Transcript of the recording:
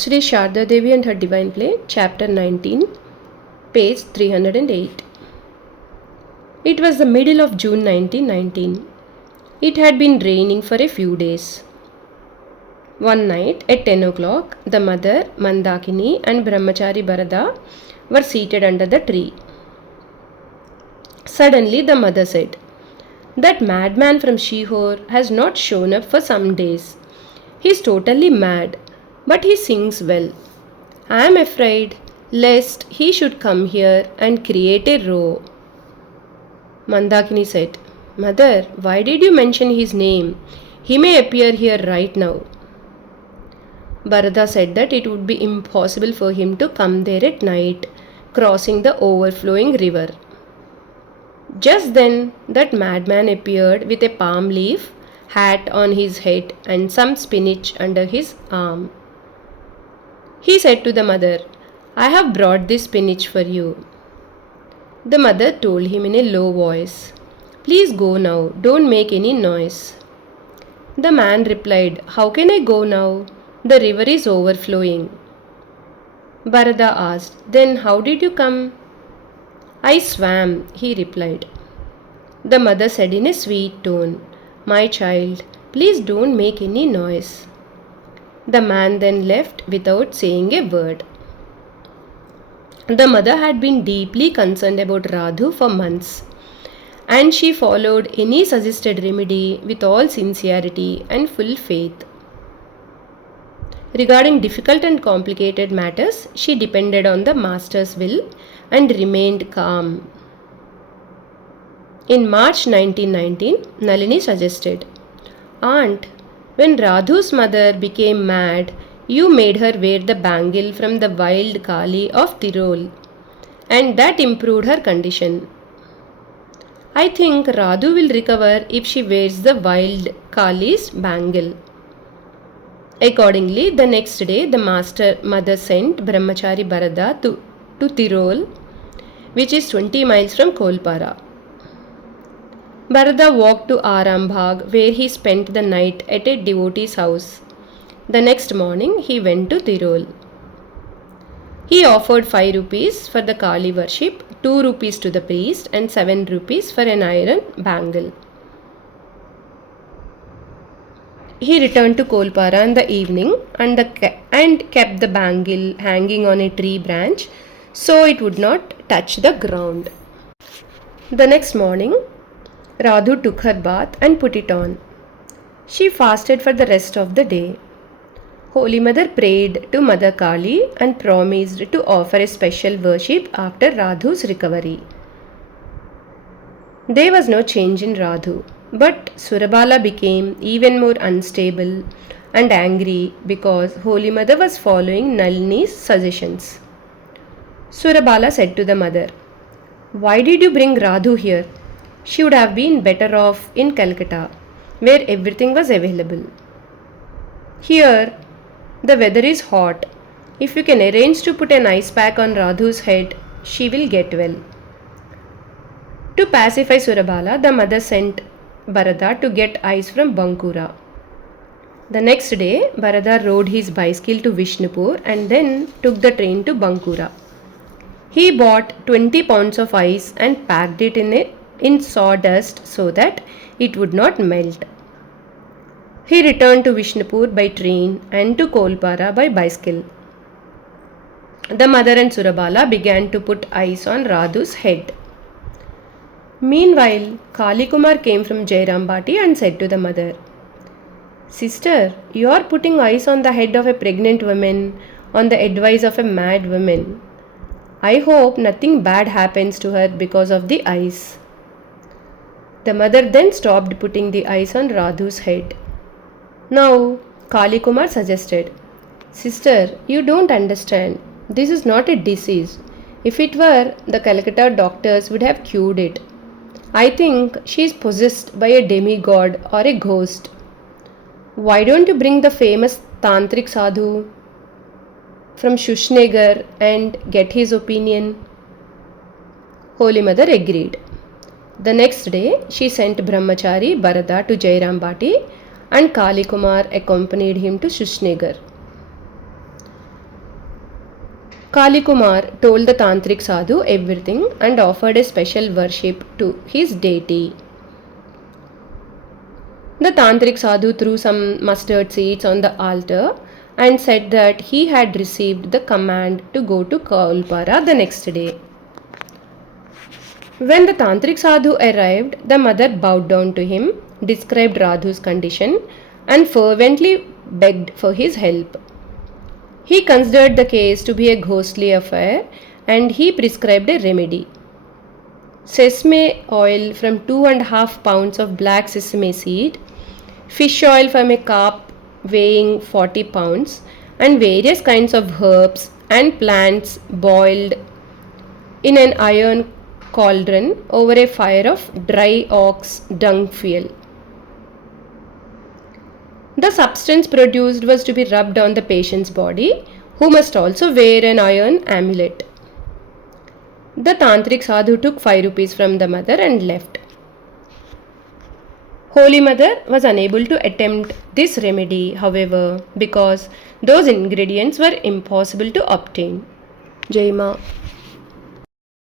Sri Sharda Devi and Her Divine Play, Chapter-19, page 308. It was the middle of June 1919. It had been raining for a few days. One night at 10 o'clock, the mother, Mandakini, and Brahmachari Bharada were seated under the tree. Suddenly the mother said, "That madman from Shihor has not shown up for some days. He is totally mad, but he sings well. I am afraid lest he should come here and create a row." Mandakini said, "Mother, why did you mention his name? He may appear here right now." Bharada said that it would be impossible for him to come there at night, crossing the overflowing river. Just then, that madman appeared with a palm leaf hat on his head and some spinach under his arm. He said to the mother, "I have brought this spinach for you." The mother told him in a low voice, "Please go now, don't make any noise." The man replied, "How can I go now? The river is overflowing." Bharada asked, "Then how did you come?" "I swam," he replied. The mother said in a sweet tone, "My child, please don't make any noise." The man then left without saying a word. The mother had been deeply concerned about Radhu for months, and she followed any suggested remedy with all sincerity and full faith. Regarding difficult and complicated matters, she depended on the master's will and remained calm. In March 1919, Nalini suggested, "Aunt, when Radhu's mother became mad, you made her wear the bangle from the wild Kali of Tirol, and that improved her condition. I think Radhu will recover if she wears the wild Kali's bangle." Accordingly, the next day, the mother sent Brahmachari Bharada to Tirol, which is 20 miles from Kolpara. Bharada walked to Arambagh, where he spent the night at a devotee's house. The next morning, he went to Tirol. He offered 5 rupees for the Kali worship, 2 rupees to the priest, and 7 rupees for an iron bangle. He returned to Kolpara in the evening and kept the bangle hanging on a tree branch so it would not touch the ground. The next morning, Radhu took her bath and put it on. She fasted for the rest of the day. Holy Mother prayed to Mother Kali and promised to offer a special worship after Radhu's recovery. There was no change in Radhu, but Surabala became even more unstable and angry because Holy Mother was following Nalini's suggestions. Surabala said to the mother, "Why did you bring Radhu here? She would have been better off in Calcutta, where everything was available. Here, the weather is hot. If you can arrange to put an ice pack on Radhu's head, she will get well." To pacify Surabala, the mother sent Bharada to get ice from Bankura. The next day, Bharada rode his bicycle to Vishnupur and then took the train to Bankura. He bought 20 pounds of ice and packed it in sawdust so that it would not melt. He returned to Vishnupur by train and to Kolpara by bicycle. The mother and Surabala began to put ice on Radhu's head. Meanwhile, Kali Kumar came from Jairambati and said to the mother, "Sister, you are putting ice on the head of a pregnant woman on the advice of a mad woman. I hope nothing bad happens to her because of the ice." The mother then stopped putting the ice on Radhu's head. Now, Kali Kumar suggested, "Sister, you don't understand. This is not a disease. If it were, the Calcutta doctors would have cured it. I think she is possessed by a demigod or a ghost. Why don't you bring the famous Tantric Sadhu from Shushnagar and get his opinion?" Holy Mother agreed. The next day, she sent Brahmachari Bharada to Jairambati and Kali Kumar accompanied him to Shushnagar. Kalikumar told the Tantric Sadhu everything and offered a special worship to his deity. The Tantric Sadhu threw some mustard seeds on the altar and said that he had received the command to go to Kaulpara the next day. When the Tantric Sadhu arrived, the mother bowed down to him, described Radhu's condition, and fervently begged for his help. He considered the case to be a ghostly affair and he prescribed a remedy. Sesame oil from 2.5 pounds of black sesame seed, fish oil from a cup weighing 40 pounds, and various kinds of herbs and plants boiled in an iron cauldron over a fire of dry ox dung fuel. The substance produced was to be rubbed on the patient's body, who must also wear an iron amulet. The Tantric Sadhu took 5 rupees from the mother and left. Holy Mother was unable to attempt this remedy, however, because those ingredients were impossible to obtain. Jai Ma.